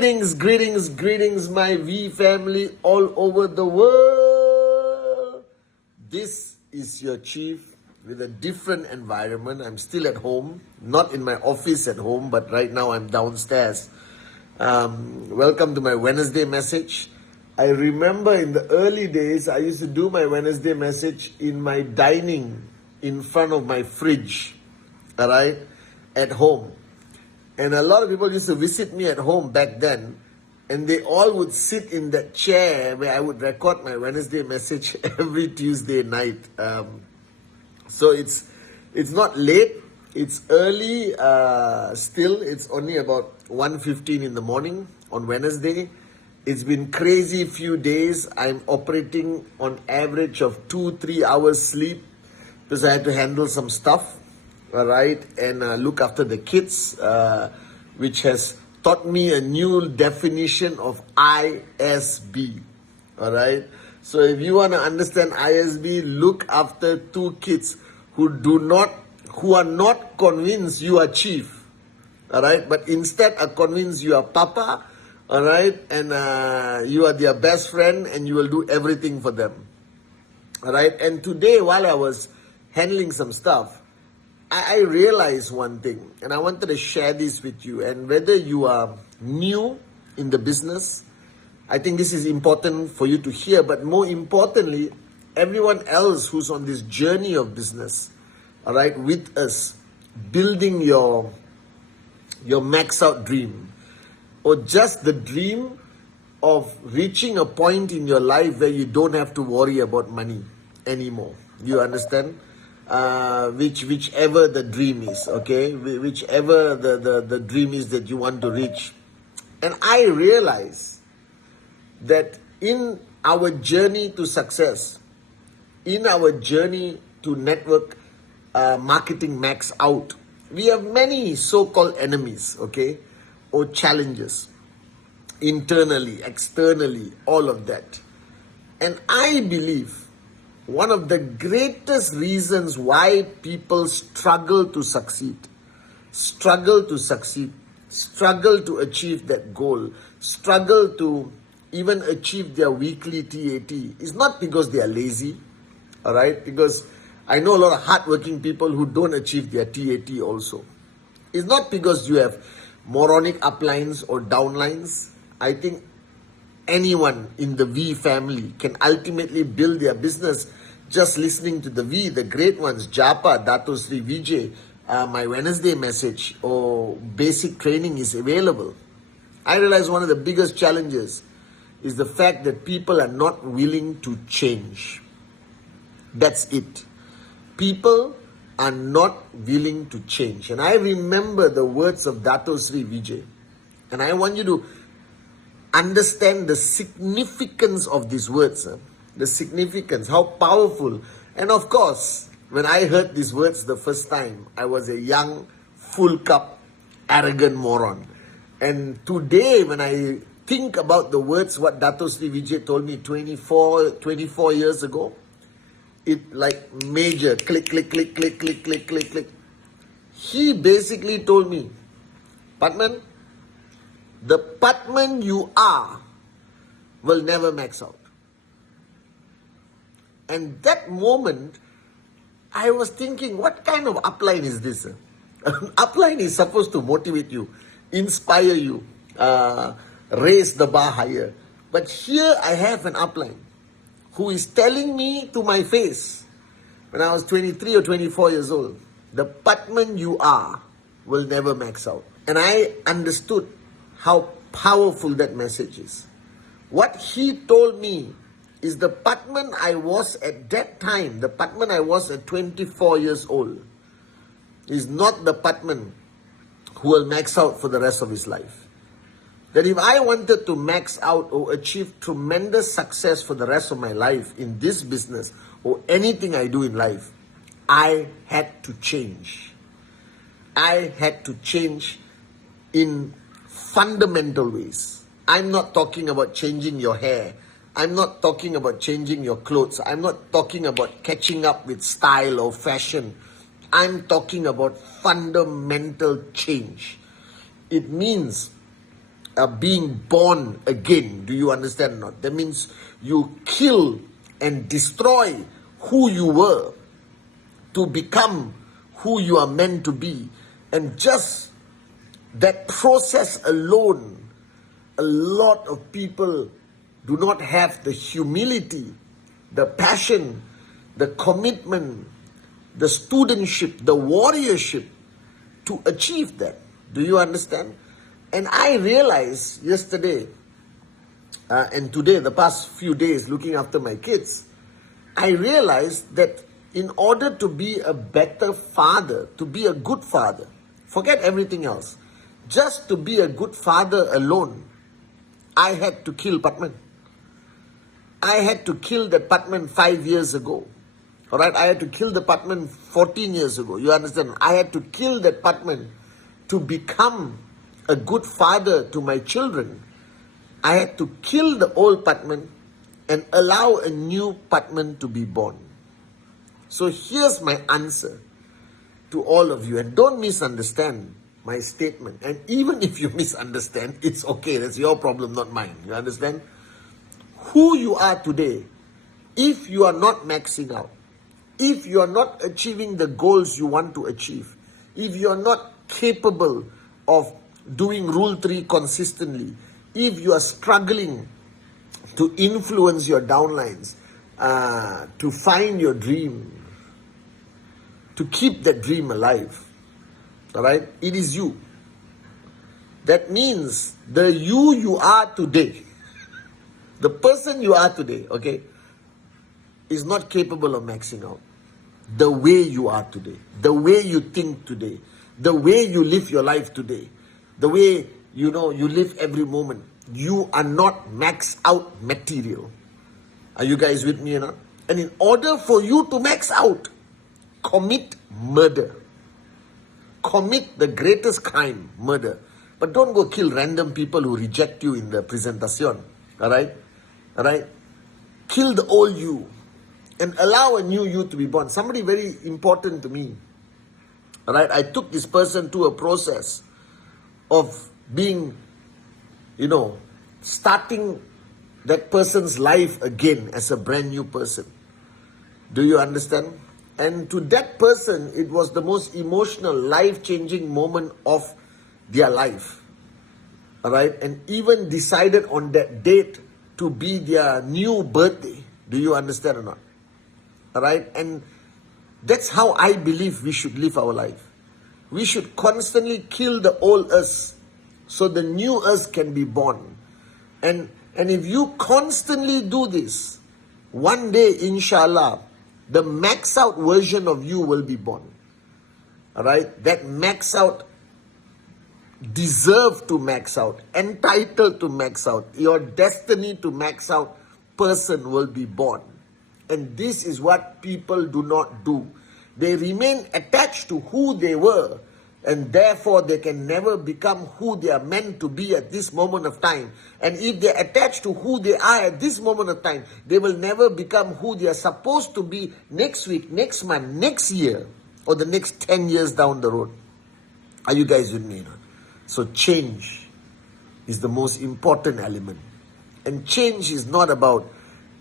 Greetings, my V family all over the world. This is your chief with a different environment. I'm still at home, not in my office at home, but right now I'm downstairs. Welcome to my Wednesday message. I remember in the early days, I used to do my Wednesday message in my dining in front of my fridge, all right, at home. And a lot of people used to visit me at home back then, and they all would sit in that chair where I would record my Wednesday message every Tuesday night. So it's not late, it's early still. It's only about 1:15 in the morning on Wednesday. It's been crazy few days. I'm operating on average of 2-3 hours sleep because I had to handle some stuff. All right, and look after the kids, which has taught me a new definition of ISB. All right, so if you want to understand ISB, look after two kids who are not convinced you are chief. All right, but instead are convinced you are papa. All right, and you are their best friend, and you will do everything for them. All right, and today while I was handling some stuff, I realized one thing, and I wanted to share this with you. And whether you are new in the business, I think this is important for you to hear. But more importantly, everyone else who's on this journey of business, all right, with us, building your max out dream, or just the dream of reaching a point in your life where you don't have to worry about money anymore. You understand? Whichever the dream is, okay? Whichever the dream is that you want to reach. And I realize that in our journey to success, in our journey to network marketing max out, we have many so-called enemies, okay? Or challenges, internally, externally, all of that. And I believe one of the greatest reasons why people struggle to achieve that goal, struggle to even achieve their weekly TAT is not because they are lazy, all right? Because I know a lot of hardworking people who don't achieve their TAT also. It's not because you have moronic uplines or downlines. I think anyone in the V family can ultimately build their business just listening to the V, the great ones, Japa, Dato Sri Vijay, my Wednesday message or basic training is available. I realize one of the biggest challenges is the fact that people are not willing to change. That's it. People are not willing to change. And I remember the words of Dato Sri Vijay. And I want you to understand the significance of these words. The significance, how powerful. And of course, when I heard these words the first time, I was a young, full cup, arrogant moron. And today, when I think about the words, what Dato Sri Vijay told me 24 years ago, it like major, click. He basically told me, Pathman, the Pathman you are will never max out. And that moment, I was thinking, what kind of upline is this? Upline is supposed to motivate you, inspire you, raise the bar higher. But here I have an upline who is telling me to my face, when I was 23 or 24 years old, the Pathman you are will never max out. And I understood how powerful that message is. What he told me is the Pathman I was at that time, the Pathman I was at 24 years old, is not the Pathman who will max out for the rest of his life. That if I wanted to max out or achieve tremendous success for the rest of my life in this business or anything I do in life, I had to change. I had to change in fundamental ways. I'm not talking about changing your hair. I'm not talking about changing your clothes. I'm not talking about catching up with style or fashion. I'm talking about fundamental change. It means being born again. Do you understand or not? That means you kill and destroy who you were to become who you are meant to be. And just that process alone, a lot of people do not have the humility, the passion, the commitment, the studentship, the warriorship to achieve that. Do you understand? And I realized yesterday and today, the past few days, looking after my kids, I realized that in order to be a better father, to be a good father, forget everything else, just to be a good father alone, I had to kill Pathman. I had to kill that Pathman 5 years ago. Alright, I had to kill the Pathman 14 years ago. You understand? I had to kill that Pathman to become a good father to my children. I had to kill the old Pathman and allow a new Pathman to be born. So here's my answer to all of you. And don't misunderstand my statement. And even if you misunderstand, it's okay. That's your problem, not mine. You understand? Who you are today, if you are not maxing out, if you are not achieving the goals you want to achieve, if you are not capable of doing Rule 3 consistently, if you are struggling to influence your downlines, to find your dream, to keep that dream alive, all right, it is you. That means the you are today, the person you are today, okay, is not capable of maxing out. The way you are today, the way you think today, the way you live your life today, the way you live every moment, you are not max out material. Are you guys with me or not? And in order for you to max out, commit murder. Commit the greatest crime, murder. But don't go kill random people who reject you in the presentation. Alright? Alright? Kill the old you and allow a new you to be born. Somebody very important to me. Alright? I took this person to a process of being, starting that person's life again as a brand new person. Do you understand? And to that person, it was the most emotional, life-changing moment of their life. Alright? And even decided on that date to be their new birthday. Do you understand or not? Alright? And that's how I believe we should live our life. We should constantly kill the old us so the new us can be born. And if you constantly do this, one day, inshallah, the max out version of you will be born. Alright? That max out, deserve to max out, entitled to max out, your destiny to max out person will be born. And this is what people do not do. They remain attached to who they were, and therefore they can never become who they are meant to be at this moment of time. And if they're attached to who they are at this moment of time, they will never become who they are supposed to be next week, next month, next year, or the next 10 years down the road. Are you guys with me? So change is the most important element. And change is not about,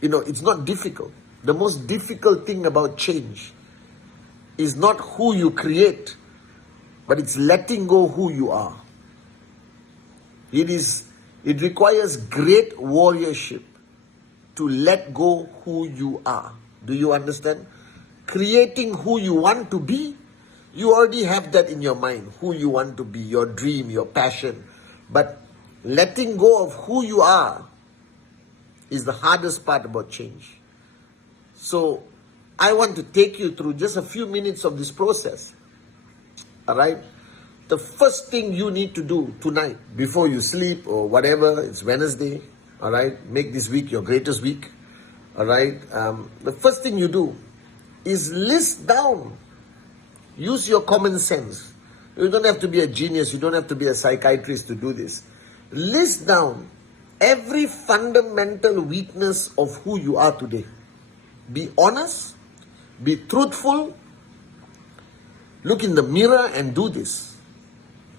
it's not difficult. The most difficult thing about change is not who you create, but it's letting go who you are. It requires great warriorship to let go who you are. Do you understand? Creating who you want to be, you already have that in your mind, who you want to be, your dream, your passion. But letting go of who you are is the hardest part about change. So I want to take you through just a few minutes of this process. Alright? The first thing you need to do tonight, before you sleep or whatever, it's Wednesday, alright? Make this week your greatest week, alright? The first thing you do is list down. Use your common sense. You don't have to be a genius, you don't have to be a psychiatrist to do this. List down every fundamental weakness of who you are today. Be honest, be truthful, look in the mirror and do this.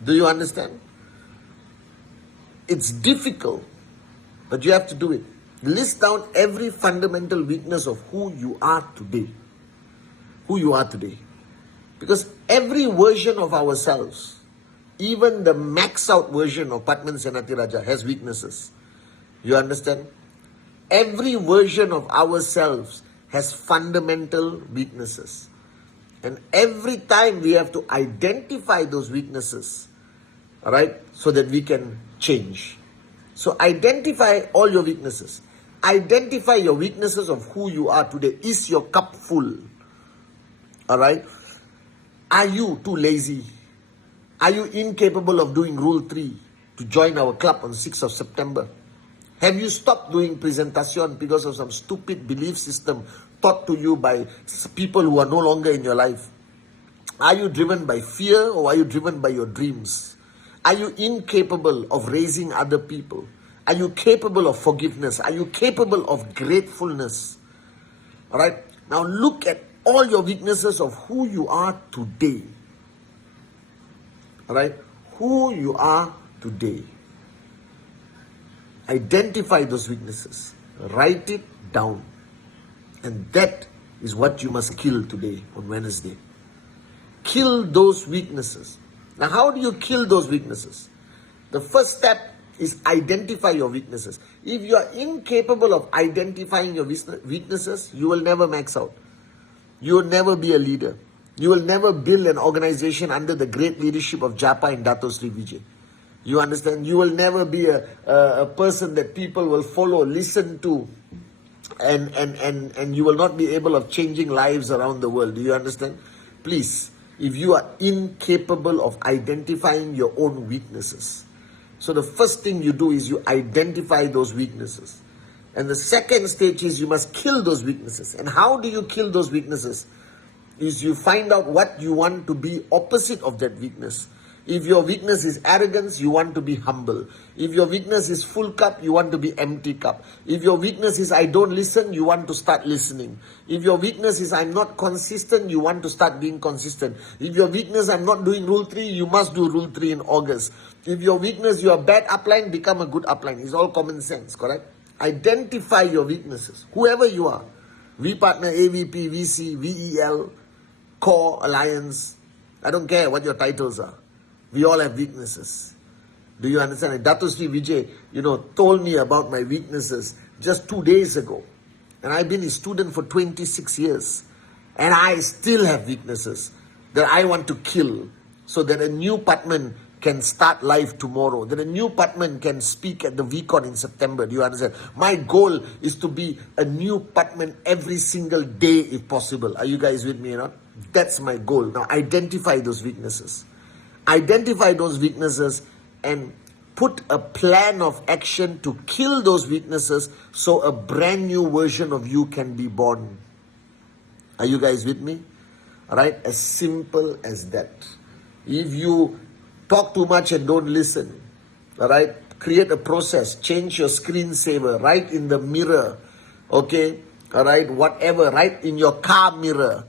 Do you understand? It's difficult, but you have to do it. List down every fundamental weakness of who you are today. Who you are today. Because every version of ourselves, even the max out version of Pathman Senathirajah, has weaknesses. You understand? Every version of ourselves has fundamental weaknesses. And every time we have to identify those weaknesses, all right, so that we can change. So identify all your weaknesses. Identify your weaknesses of who you are today. Is your cup full? All right? Are you too lazy? Are you incapable of doing Rule 3 to join our club on 6th of September? Have you stopped doing presentation because of some stupid belief system taught to you by people who are no longer in your life? Are you driven by fear or are you driven by your dreams? Are you incapable of raising other people? Are you capable of forgiveness? Are you capable of gratefulness? All right. Now look at all your weaknesses of who you are today. All right. Who you are today. Identify those weaknesses. Write it down. And that is what you must kill today on Wednesday. Kill those weaknesses. Now, how do you kill those weaknesses? The first step is identify your weaknesses. If you are incapable of identifying your weaknesses, you will never max out. You will never be a leader. You will never build an organization under the great leadership of Japa and Dato Sri Vijay. You understand? You will never be a person that people will follow, listen to, and you will not be able of changing lives around the world. Do you understand? Please, if you are incapable of identifying your own weaknesses, so the first thing you do is you identify those weaknesses. And the second stage is you must kill those weaknesses. And how do you kill those weaknesses? Is you find out what you want to be opposite of that weakness. If your weakness is arrogance, you want to be humble. If your weakness is full cup, you want to be empty cup. If your weakness is I don't listen, you want to start listening. If your weakness is I'm not consistent, you want to start being consistent. If your weakness I'm not doing Rule 3, you must do Rule 3 in August. If your weakness you are bad upline, become a good upline. It's all common sense, correct? Identify your weaknesses, whoever you are. V partner, AVP, VC, VEL, Core, Alliance. I don't care what your titles are. We all have weaknesses. Do you understand? And Dato Sri Vijay, told me about my weaknesses just 2 days ago. And I've been his student for 26 years. And I still have weaknesses that I want to kill so that a new Pathman can start life tomorrow. That a new Pathman can speak at the VCon in September. Do you understand? My goal is to be a new Pathman every single day if possible. Are you guys with me or not? That's my goal. Now identify those weaknesses. Identify those weaknesses and put a plan of action to kill those weaknesses so a brand new version of you can be born. Are you guys with me? All right? As simple as that. If you talk too much and don't listen, all right? Create a process. Change your screensaver. Write in the mirror. Okay? All right? Whatever. Write in your car mirror.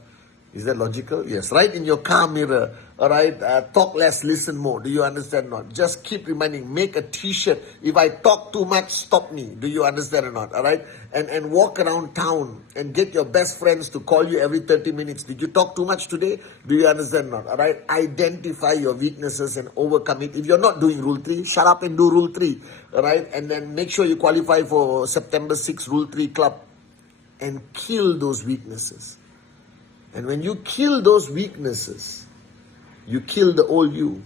Is that logical? Yes. Write in your car mirror. All right, talk less, listen more. Do you understand or not? Just keep reminding. Make a t-shirt. If I talk too much, stop me. Do you understand or not? All right, and walk around town and get your best friends to call you every 30 minutes. Did you talk too much today? Do you understand or not? All right, identify your weaknesses and overcome it. If you're not doing Rule 3, shut up and do Rule 3. All right, and then make sure you qualify for September 6 Rule 3 Club and kill those weaknesses. And when you kill those weaknesses, you kill the old you,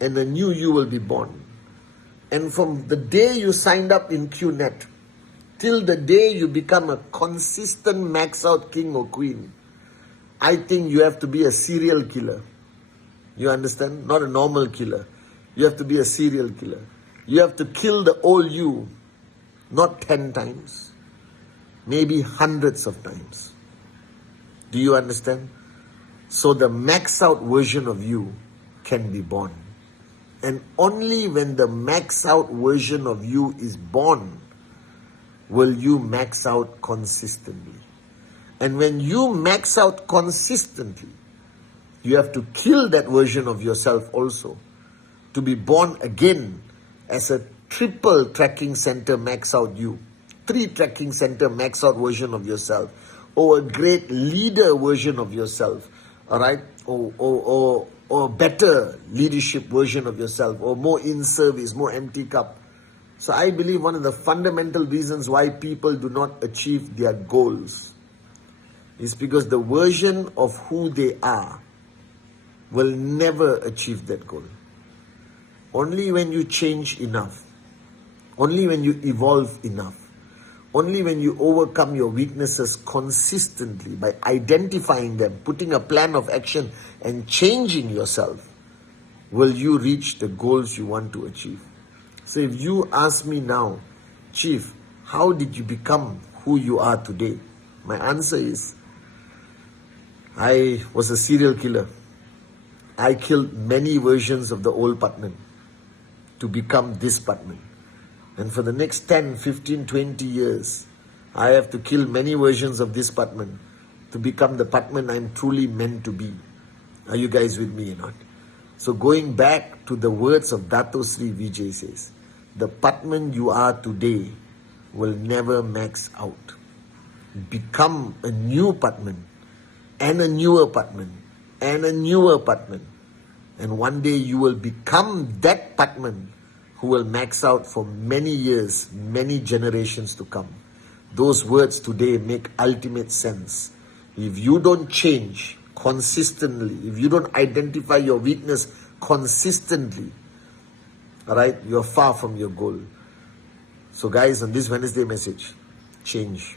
and the new you will be born. And from the day you signed up in qnet, till the day you become a consistent max out king or queen, I think you have to be a serial killer. You understand? Not a normal killer. You have to be a serial killer. You have to kill the old you, not 10 times, maybe hundreds of times. Do you understand? So the max out version of you can be born. And only when the max out version of you is born will you max out consistently. And when you max out consistently, you have to kill that version of yourself also to be born again as a triple tracking center max out you, 3 tracking center max out version of yourself, or a great leader version of yourself, all right, or a better leadership version of yourself, or more in service, more empty cup. So I believe one of the fundamental reasons why people do not achieve their goals is because the version of who they are will never achieve that goal. Only when you change enough, only when you evolve enough, only when you overcome your weaknesses consistently by identifying them, putting a plan of action and changing yourself, will you reach the goals you want to achieve. So if you ask me now, Chief, how did you become who you are today? My answer is, I was a serial killer. I killed many versions of the old Pathman to become this Pathman. And for the next 10, 15, 20 years, I have to kill many versions of this Pathman to become the Pathman I'm truly meant to be. Are you guys with me or not? So going back to the words of Dato Sri Vijay says, the Pathman you are today will never max out. Become a new Pathman, and a newer Pathman, and a newer Pathman. And one day you will become that Pathman who will max out for many years, many generations to come. Those words today make ultimate sense. If you don't change consistently, if you don't identify your weakness consistently, all right, you're far from your goal. So guys, on this Wednesday message, change.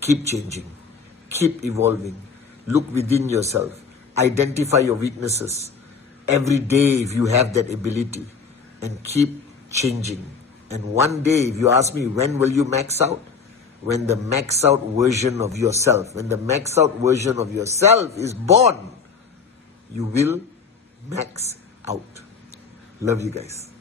Keep changing. Keep evolving. Look within yourself. Identify your weaknesses. Every day, if you have that ability, and keep changing. And one day, if you ask me, when will you max out? When the max out version of yourself, when the max out version of yourself is born, you will max out. Love you guys.